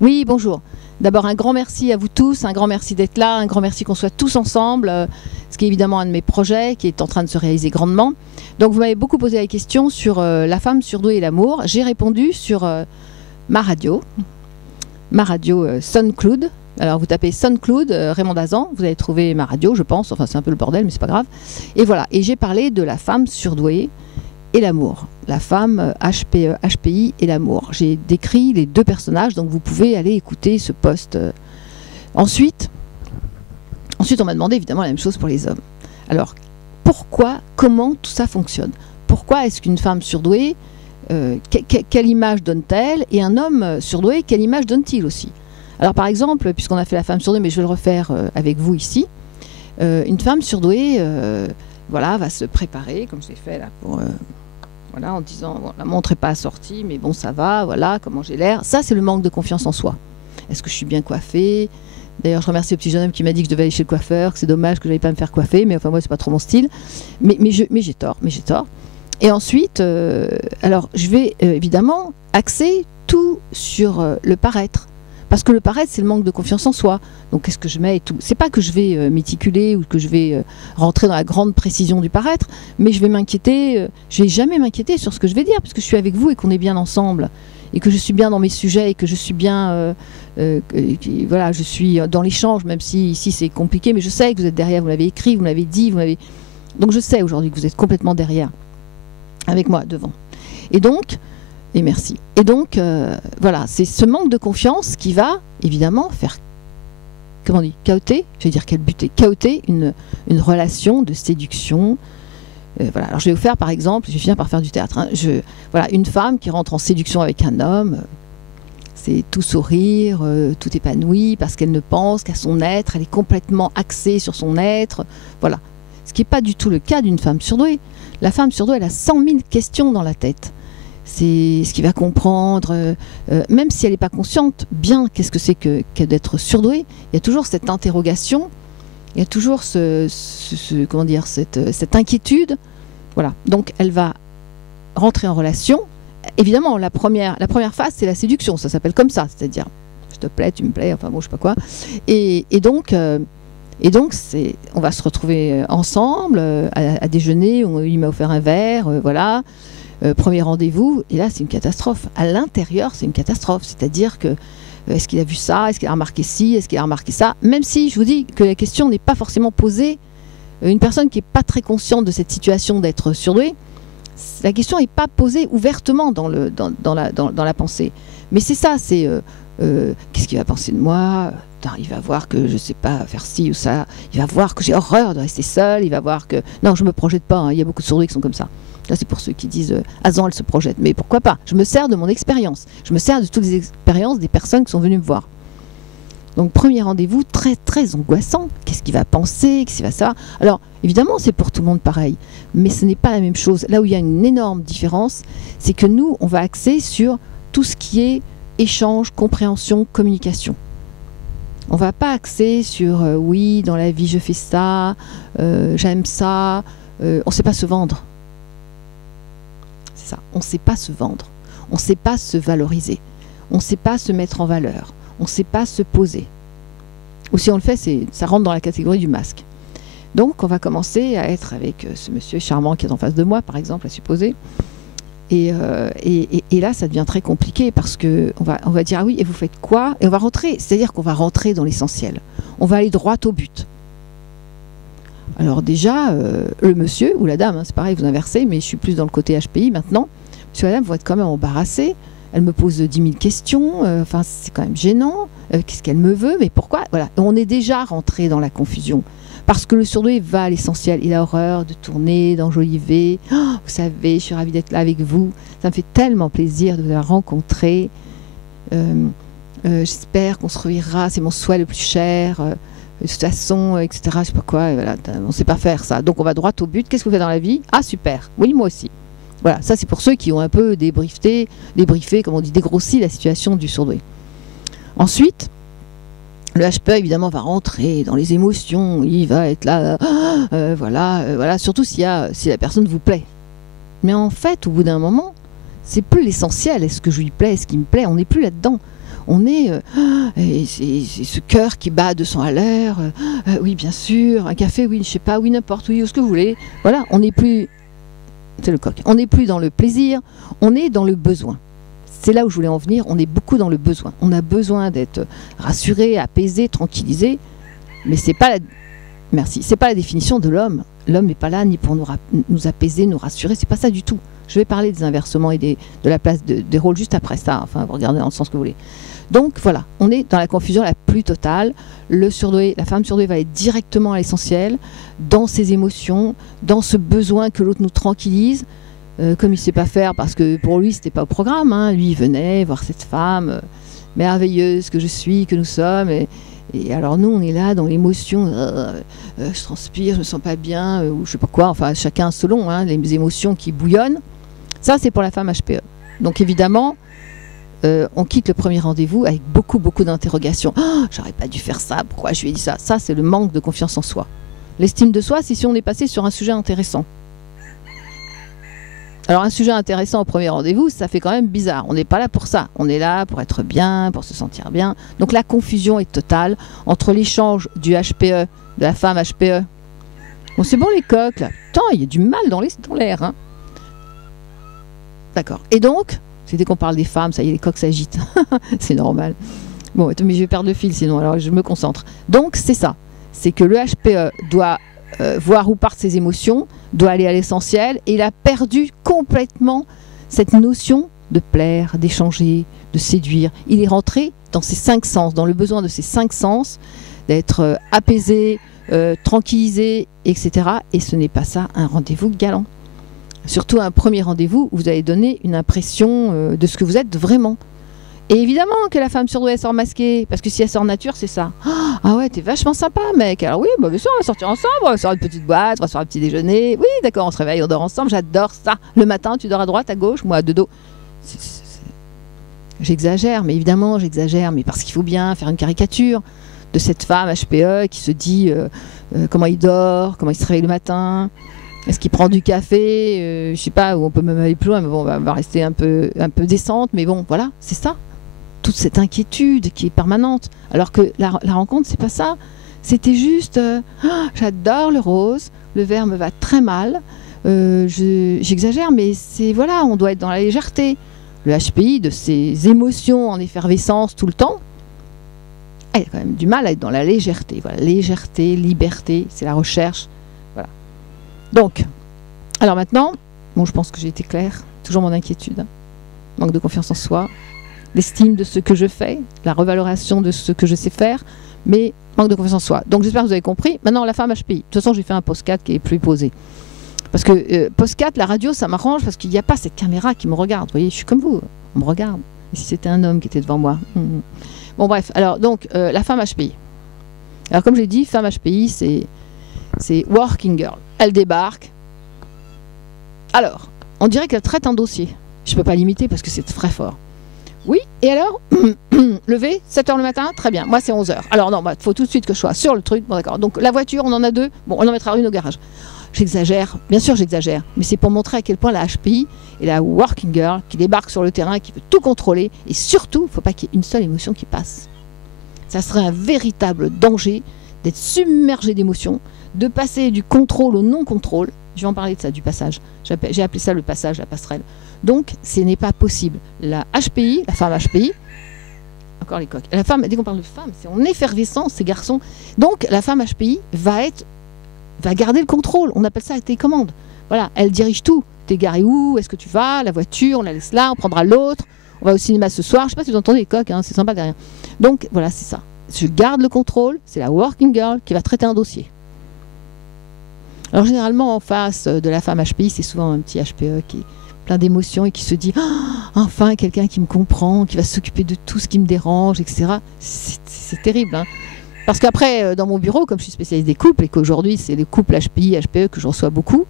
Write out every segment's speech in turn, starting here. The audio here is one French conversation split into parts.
Oui, bonjour. D'abord, un grand merci à vous tous, un grand merci d'être là, un grand merci qu'on soit tous ensemble, ce qui est évidemment un de mes projets qui est en train de se réaliser grandement. Donc, vous m'avez beaucoup posé la question sur la femme surdouée et l'amour. J'ai répondu sur ma radio SoundCloud. Alors, vous tapez SoundCloud, Raymond Dazan, vous allez trouver ma radio, je pense. Enfin, c'est un peu le bordel, mais c'est pas grave. Et voilà. Et j'ai parlé de la femme surdouée et l'amour. La femme HPE, HPI et l'amour. J'ai décrit les deux personnages, donc vous pouvez aller écouter ce post. Ensuite, on m'a demandé évidemment la même chose pour les hommes. Alors, pourquoi, comment tout ça fonctionne? Pourquoi est-ce qu'une femme surdouée, quelle image donne-t-elle? Et un homme surdoué, quelle image donne-t-il aussi? Alors par exemple, puisqu'on a fait la femme surdouée, mais je vais le refaire avec vous ici, une femme surdouée voilà, va se préparer, comme je l'ai fait là, pour, voilà, en disant bon, la montre n'est pas assortie, mais bon, ça va, voilà, comment j'ai l'air. Ça, c'est le manque de confiance en soi. Est-ce que je suis bien coiffée? D'ailleurs, je remercie le petit jeune homme qui m'a dit que je devais aller chez le coiffeur, que c'est dommage que je n'allais pas me faire coiffer, mais enfin, moi, c'est pas trop mon style. Mais j'ai tort, Et ensuite, alors, je vais évidemment axer tout sur le paraître. Parce que le paraître, c'est le manque de confiance en soi. Donc, qu'est-ce que je mets et tout. C'est pas que je vais m'éticuler ou que je vais rentrer dans la grande précision du paraître, mais je vais m'inquiéter. Je vais jamais m'inquiéter sur ce que je vais dire, parce que je suis avec vous et qu'on est bien ensemble, et que je suis bien dans mes sujets, et que je suis bien, voilà, je suis dans l'échange, même si ici c'est compliqué, mais je sais que vous êtes derrière. Vous l'avez écrit, vous l'avez dit, donc je sais aujourd'hui que vous êtes complètement derrière, avec moi devant. Et donc. Et merci. Et donc, voilà, c'est ce manque de confiance qui va, évidemment, faire, comment on dit, chaoter, je vais dire quel but est chaoter une relation de séduction. Voilà. Alors, je vais vous faire, par exemple, je vais finir par faire du théâtre. Hein. Voilà, une femme qui rentre en séduction avec un homme, c'est tout sourire, tout épanoui, parce qu'elle ne pense qu'à son être, elle est complètement axée sur son être. Voilà. Ce qui n'est pas du tout le cas d'une femme surdouée. La femme surdouée, elle a 100 000 questions dans la tête. C'est ce qu'il va comprendre, même si elle n'est pas consciente, bien qu'est-ce que c'est que d'être surdouée, il y a toujours cette interrogation, il y a toujours comment dire, cette inquiétude. Voilà. Donc elle va rentrer en relation. Évidemment, la première phase, c'est la séduction, ça s'appelle comme ça, c'est-à-dire je te plais, tu me plais, enfin bon, je sais pas quoi. Et donc, on va se retrouver ensemble à déjeuner, il m'a offert un verre, voilà. Premier rendez-vous, et là c'est une catastrophe. À l'intérieur, c'est une catastrophe. C'est-à-dire que est-ce qu'il a vu ça? Est-ce qu'il a remarqué ci? Est-ce qu'il a remarqué ça? Même si je vous dis que la question n'est pas forcément posée, une personne qui n'est pas très consciente de cette situation d'être surdouée, la question n'est pas posée ouvertement dans la pensée. Mais c'est ça, c'est qu'est-ce qu'il va penser de moi? Il va voir que je ne sais pas faire ci ou ça. Il va voir que j'ai horreur de rester seule. Il va voir que... Non, je ne me projette pas. Hein. Il y a beaucoup de surdoués qui sont comme ça. Là, c'est pour ceux qui disent Azan, elle se projette. Mais pourquoi pas? Je me sers de mon expérience. Je me sers de toutes les expériences des personnes qui sont venues me voir. Donc, premier rendez-vous, très, très angoissant. Qu'est-ce qu'il va penser? Qu'est-ce qu'il va savoir? Alors, évidemment, c'est pour tout le monde pareil. Mais ce n'est pas la même chose. Là où il y a une énorme différence, c'est que nous, on va axer sur tout ce qui est échange, compréhension, communication. On ne va pas axer sur oui, dans la vie, je fais ça, j'aime ça. On ne sait pas se vendre. C'est ça. On ne sait pas se vendre. On ne sait pas se valoriser. On ne sait pas se mettre en valeur. On ne sait pas se poser. Ou si on le fait, ça rentre dans la catégorie du masque. Donc, on va commencer à être avec ce monsieur charmant qui est en face de moi, par exemple, à supposer. Et là, ça devient très compliqué parce qu'on va dire, ah oui, et vous faites quoi? Et on va rentrer, c'est-à-dire qu'on va rentrer dans l'essentiel. On va aller droit au but. Alors déjà, le monsieur ou la dame, hein, c'est pareil, vous inversez, mais je suis plus dans le côté HPI maintenant. Monsieur et la dame vont être quand même embarrassés. Elle me pose 10 000 questions, enfin c'est quand même gênant. Qu'est-ce qu'elle me veut? Mais pourquoi? Voilà, on est déjà rentré dans la confusion. Parce que le surdoué va à l'essentiel. Il a horreur de tourner, d'enjoliver. Oh, vous savez, je suis ravie d'être là avec vous. Ça me fait tellement plaisir de vous avoir rencontré. J'espère qu'on se reverra. C'est mon souhait le plus cher. De toute façon, etc. Je sais pas quoi. Voilà, on ne sait pas faire ça. Donc on va droit au but. Qu'est-ce que vous faites dans la vie? Ah, super. Oui, moi aussi. Voilà, ça c'est pour ceux qui ont un peu débriefé, comme on dit, dégrossi la situation du surdoué. Ensuite, le HPE, évidemment, va rentrer dans les émotions, il va être là, voilà, surtout si la personne vous plaît. Mais en fait, au bout d'un moment, c'est plus l'essentiel, est-ce que je lui plais, est-ce qu'il me plaît, on n'est plus là-dedans. On est et c'est ce cœur qui bat 200 à l'heure. Oui, bien sûr, un café, oui, je sais pas, oui, n'importe, oui, où ce que vous voulez. Voilà, on n'est plus, c'est le coq. On n'est plus dans le plaisir, on est dans le besoin. C'est là où je voulais en venir. On est beaucoup dans le besoin. On a besoin d'être rassuré, apaisé, tranquillisé, mais c'est pas la définition de l'homme. L'homme n'est pas là ni pour nous apaiser, nous rassurer. C'est pas ça du tout. Je vais parler des inversements et de la place des rôles juste après ça. Enfin, vous regardez dans le sens que vous voulez. Donc voilà, on est dans la confusion la plus totale. La femme surdouée va aller directement à l'essentiel, dans ses émotions, dans ce besoin que l'autre nous tranquillise, comme il ne sait pas faire parce que pour lui c'était pas au programme. Hein. Lui il venait voir cette femme merveilleuse que je suis, que nous sommes. Et alors nous, on est là dans l'émotion, je transpire, je me sens pas bien, ou je sais pas quoi, enfin chacun selon, hein, les émotions qui bouillonnent. Ça, c'est pour la femme HPE. Donc évidemment, on quitte le premier rendez-vous avec beaucoup d'interrogations. Oh, j'aurais pas dû faire ça, pourquoi je lui ai dit ça? Ça, c'est le manque de confiance en soi. L'estime de soi, c'est si on est passé sur un sujet intéressant. Alors un sujet intéressant au premier rendez-vous, ça fait quand même bizarre. On n'est pas là pour ça. On est là pour être bien, pour se sentir bien. Donc la confusion est totale entre l'échange du HPE, de la femme HPE. Bon, c'est bon les coqs, là. Putain, il y a du mal dans l'air. Hein. D'accord. Et donc, c'est dès qu'on parle des femmes, ça y est, les coqs s'agitent. C'est normal. Bon, mais je vais perdre le fil sinon, alors je me concentre. Donc c'est ça. C'est que le HPE doit voir où partent ses émotions, doit aller à l'essentiel, et il a perdu complètement cette notion de plaire, d'échanger, de séduire. Il est rentré dans ses 5 sens, dans le besoin de ses 5 sens, d'être apaisé, tranquillisé, etc. Et ce n'est pas ça un rendez-vous galant. Surtout un premier rendez-vous où vous allez donner une impression de ce que vous êtes vraiment. Et évidemment que la femme surdouée sort masquée, parce que si elle sort nature, c'est ça. Ah ouais, t'es vachement sympa, mec. Alors oui, bah bien sûr, on va sortir ensemble, on va faire une petite boîte, on va se faire un petit déjeuner. Oui, d'accord, on se réveille, on dort ensemble, j'adore ça. Le matin, tu dors à droite, à gauche, moi de dos. J'exagère, mais évidemment, j'exagère, mais parce qu'il faut bien faire une caricature de cette femme HPE qui se dit comment il dort, comment il se réveille le matin. Est-ce qu'il prend du café je sais pas, ou on peut même aller plus loin, mais bon, on va rester un peu décente, mais bon, voilà, c'est ça. Toute cette inquiétude qui est permanente. Alors que la rencontre, c'est pas ça. C'était juste, j'adore le rose, le vert me va très mal, j'exagère, mais c'est, voilà, on doit être dans la légèreté. Le HPI, de ses émotions en effervescence tout le temps, il a quand même du mal à être dans la légèreté. Voilà, légèreté, liberté, c'est la recherche. Voilà. Donc, alors maintenant, bon, je pense que j'ai été claire, toujours mon inquiétude, hein. Manque de confiance en soi, l'estime de ce que je fais, la revalorisation de ce que je sais faire, mais manque de confiance en soi. Donc j'espère que vous avez compris. Maintenant, la femme HPI. De toute façon, j'ai fait un post-4 qui est plus posé. Parce que post-4, la radio, ça m'arrange parce qu'il n'y a pas cette caméra qui me regarde. Vous voyez, je suis comme vous, on me regarde. Et si c'était un homme qui était devant moi Bon, bref. Alors, donc, la femme HPI. Alors, comme j'ai dit, femme HPI, c'est working girl. Elle débarque. Alors, on dirait qu'elle traite un dossier. Je ne peux pas l'imiter parce que c'est très fort. Oui, et alors lever, 7h le matin, très bien. Moi, c'est 11h. Alors non, il faut tout de suite que je sois sur le truc. Bon, d'accord. Donc, la voiture, on en a 2. Bon, on en mettra une au garage. J'exagère. Bien sûr, j'exagère. Mais c'est pour montrer à quel point la HPI est la working girl qui débarque sur le terrain, qui veut tout contrôler. Et surtout, il ne faut pas qu'il y ait une seule émotion qui passe. Ça serait un véritable danger d'être submergé d'émotions, de passer du contrôle au non-contrôle. Je vais en parler de ça, du passage. J'ai appelé ça le passage, la passerelle. Donc, ce n'est pas possible. La HPI, la femme HPI, encore les coqs. La femme, dès qu'on parle de femme, c'est en effervescence, ces garçons. Donc, la femme HPI va garder le contrôle. On appelle ça la télécommande. Voilà, elle dirige tout. T'es garé où? Est-ce que tu vas? La voiture, on la laisse là, on prendra l'autre. On va au cinéma ce soir. Je ne sais pas si vous entendez les coqs, hein, c'est sympa derrière. Donc, voilà, c'est ça. Je garde le contrôle. C'est la working girl qui va traiter un dossier. Alors, généralement, en face de la femme HPI, c'est souvent un petit HPE qui est plein d'émotions et qui se dit enfin quelqu'un qui me comprend, qui va s'occuper de tout ce qui me dérange, etc. C'est terrible, hein. Parce qu'après, dans mon bureau, comme je suis spécialiste des couples et qu'aujourd'hui c'est les couples HPI, HPE que je reçois beaucoup,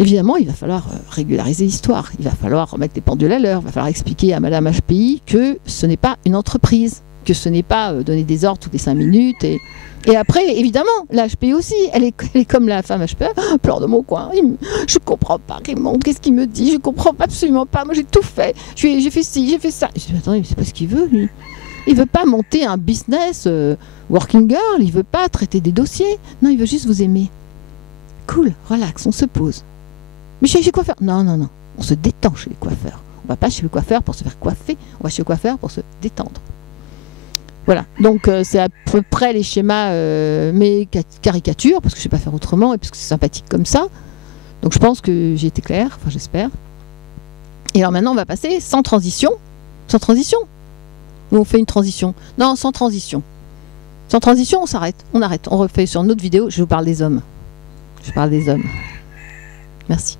Évidemment, il va falloir régulariser l'histoire. Il va falloir remettre les pendules à l'heure. Il va falloir expliquer à Madame HPI que ce n'est pas une entreprise, que ce n'est pas donner des ordres toutes les 5 minutes. Et après, évidemment, la HPI aussi, elle est comme la femme HPI, pleure de mon coin. Je comprends pas, Raymond, qu'est-ce qu'il me dit? Je comprends absolument pas. Moi, j'ai tout fait. J'ai fait ci, j'ai fait ça. Je dis, attendez, mais c'est pas ce qu'il veut, lui. Il veut pas monter un business working girl. Il veut pas traiter des dossiers. Non, il veut juste vous aimer. Cool, relax, on se pose. Mais chez les coiffeurs, non, non, non. On se détend chez les coiffeurs. On va pas chez le coiffeur pour se faire coiffer. On va chez le coiffeur pour se détendre. Voilà, donc c'est à peu près les schémas, mais caricatures, parce que je ne sais pas faire autrement, et parce que c'est sympathique comme ça. Donc je pense que j'ai été claire, enfin j'espère. Et alors maintenant on va passer sans transition. Sans transition? Ou on fait une transition? Non, sans transition. Sans transition, on s'arrête, on arrête. On refait sur une autre vidéo, je vous parle des hommes. Je parle des hommes. Merci.